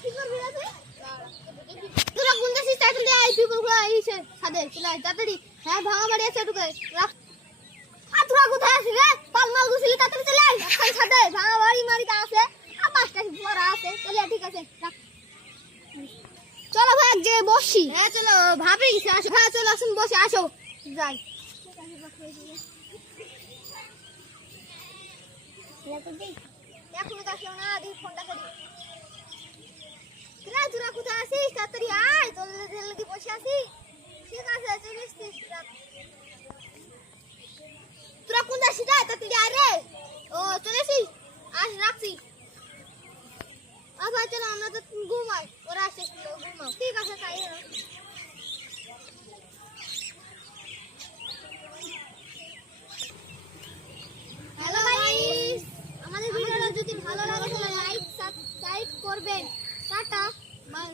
কি করবি না তুই? তোরা কোন দেশে টাইটেল দে আই পিপল গুলো আইছে সাদে চলে তাড়াতাড়ি হ্যাঁ ভাঙা বাড়ি আছে ঢুকে রাখ আর তোরা কোথায় আছিস রে পাল মাল গুছিলি তাড়াতাড়ি চলে আই এখন সাদে ভাঙা বাড়ি মারিতে আছে আর পাঁচটা পড়া আছে চলে ঠিক আছে রাখ চলো ভাই এক জায়গায় বসি হ্যাঁ চলো ভাবি গেছে আসো হ্যাঁ চলো আসুন বসে আসো যাই এখনো তো আসলো না দেখি ফোনটা করি তোরা কোথায় আছিস তাড়াতাড়ি আয় তোর লাগি বসে আছি ঠিক আছে চলে এসছিস তোরা কোন আসিস তাড়াতাড়ি আয় রে ও চলে এসিস আস রাখছি ভাই চলো আমরা তো ঘুমাই ওরা আসে ঘুমাও ঠিক আছে তাই হ্যালো গাইস আমাদের ভিডিওটা যদি ভালো লাগে তাহলে লাইক সাবস্ক্রাইব করবেন টাটা বাই